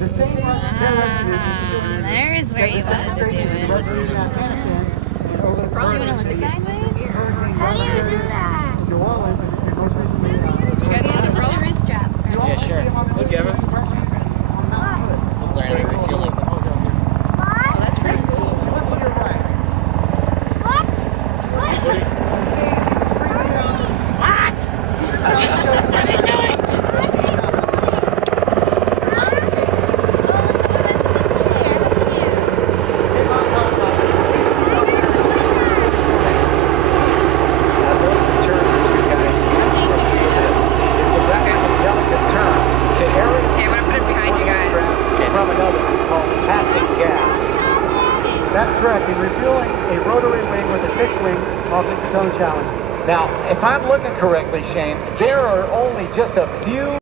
There's where you wanted to do it. Probably want to look sideways. How do you do that? You got to put the wrist strap. Yeah, sure. Look, Evan. Look, Larry, refueling. Oh, that's pretty cool. What? What? That's correct. In refueling a rotary wing with a fixed wing offers its own challenge. Now, if I'm looking correctly, Shane, there are only just a few